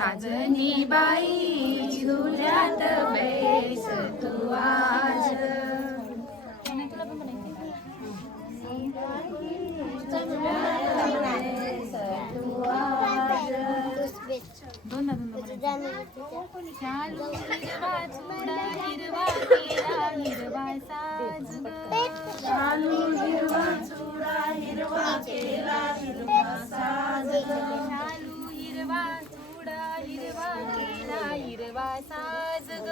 साजनी बाई झुल्यात बैस तू आज. शालू हिरवा चुडा हिरवा केला हिरवा साज ग. शालू हिरवा चुडा हिरवा केला हिरवा साज ग. शालू हिरवा चुडा हिरवा केला हिरवा साज ग.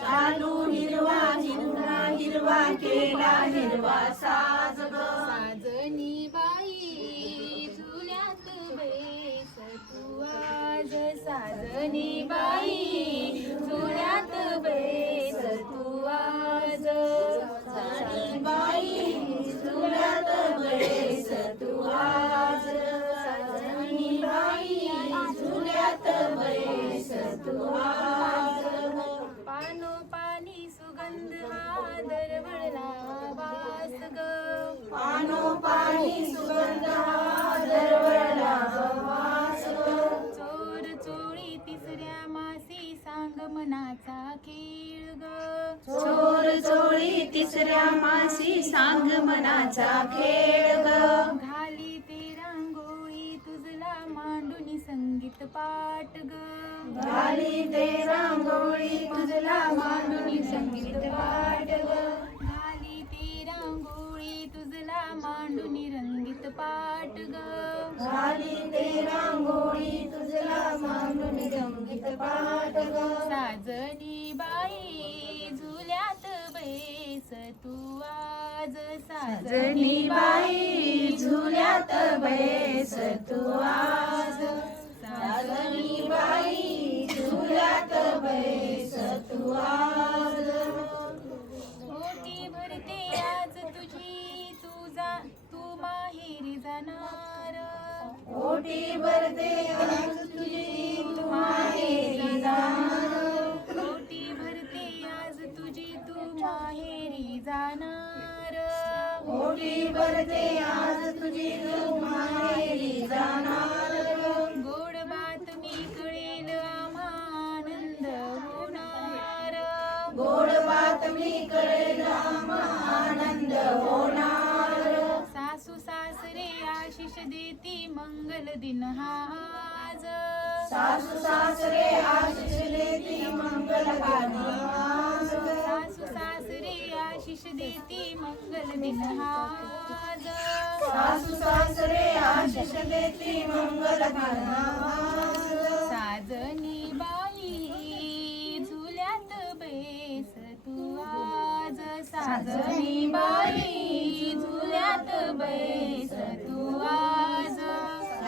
शालू हिरवा चुडा हिरवा केला हिरवा साज ग. साजनी बाई झुल्यात बैस तू आज. साजनी बाई झुल्यात बैस तू आज. साजनी बाई झुल्यात बैस तू आज. साजनी बाई झुल्यात बैस तू आज. पानोपानी सुगंध हा दरवळला वास ग. पानोपानी सुगंध हा दरवळला वास ग. चोर चोळी तिसऱ्या मासी सांग मनाचा खेळ ग. चोर चोळी तिसऱ्या मासी सांग मनाचा खेळ ग. घाली ते रांगोळी तुझला मांडून संगीत पाठ ग. घाली ते रांगोळी तुझला मांडून संगीत पाठ ग. घाली ते रांगोळी तुझला मांडून रंगीत पाठ ग. घाली ते रांगोळी तुझला मांडून रंगीत पाठ ग. साजनी बाई झुल्यात बैस तू आज. साजनी बाई झुल्यात बैस तू आज. साजनी बाई झुल्यात बैस तू आज. ओटी भरते आज तुझी तू माहेरी जाणार. ओटी भरते आज तुझी तू माहेरी जाणार. ओटी भरते आज तुझी तू माहेरी जाणार. ओटी भरते आज तुझी तू माहेरी जाणार. गोड बातमी कळेल आम्हा आनंद होणार. गोड बातमी कळेल आम्हा आनंद होणार. सासू सासरे आशिष देती मंगल दिन हा आज. सासू सासरे आशिष देती मंगल दिन आज. सासू सासरे आशिष देती मंगल दिन हा आज. सासू सासरे आशिष देती मंगल दिन आज. साजनी बाई झुल्यात बैस तू आज. साजनी बाई झुल्यात बैस तू आज.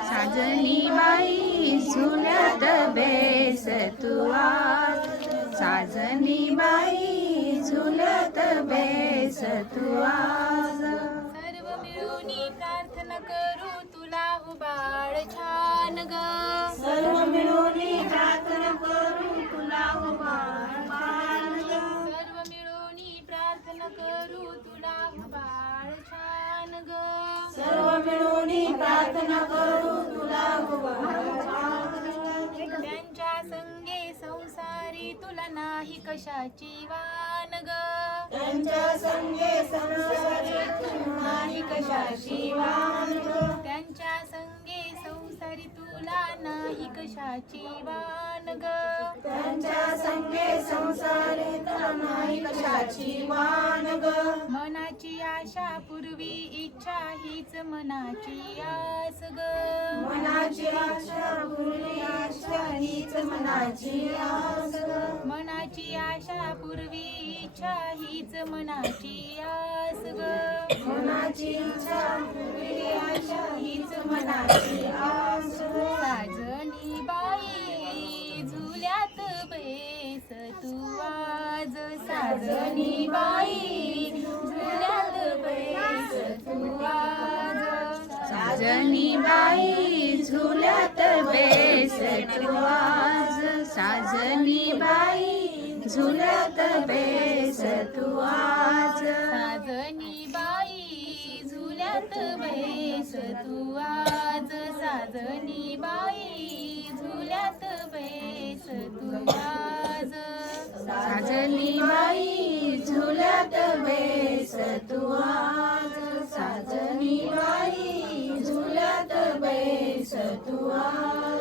साजनी बाई झुल्यात बैस तू आज. साजनी बाई झुल्यात बैस तू आज. सर्व मिळून प्रार्थना करू तुला उबाळ छान ग. सर्व मिळून प्रार्थना करू तुला उबाळ छान ग. सर्व मिळून प्रार्थना करू तुला उबाळ छान ग. सर्व मिळून प्रार्थना करू तुला उबाळ छान ग. त्यांच्या संगे संसारी तुला नाही कशाची वान ग. त्यांच्या संगे संसारी तुला नाही कशाची वान ग. त्यांच्या संगे संसारी तुला नाही कशाची वान ग. त्यांच्या संगे संसारी तुला नाही कशाची वान ग. मनाची आशा पूर्वी इच्छा हीच मनाची आस ग. मनाची आशा पूर्वी आशा हीच मनाची आस ग. मनाची आशा पूर्वी इच्छा हीच मनाची आस ग. मनाची इच्छा पूर्वी आशा हीच मनाची आस ग. साजनी बाई झुल्यात बैस तू आज. साजनी बाई झुल्यात बैस तू आज. साजनी बाई झुल्यात बैस तू आज. साजनी बाई झुल्यात बैस तू आज. साजनी बाई झुल्यात बैस तू आज. साजनी बाई झुल्यात झुल्यात बैस तू आज साजनी बाई झुल्यात बैस तू आज साजनी बाई झुल्यात बैस तू आज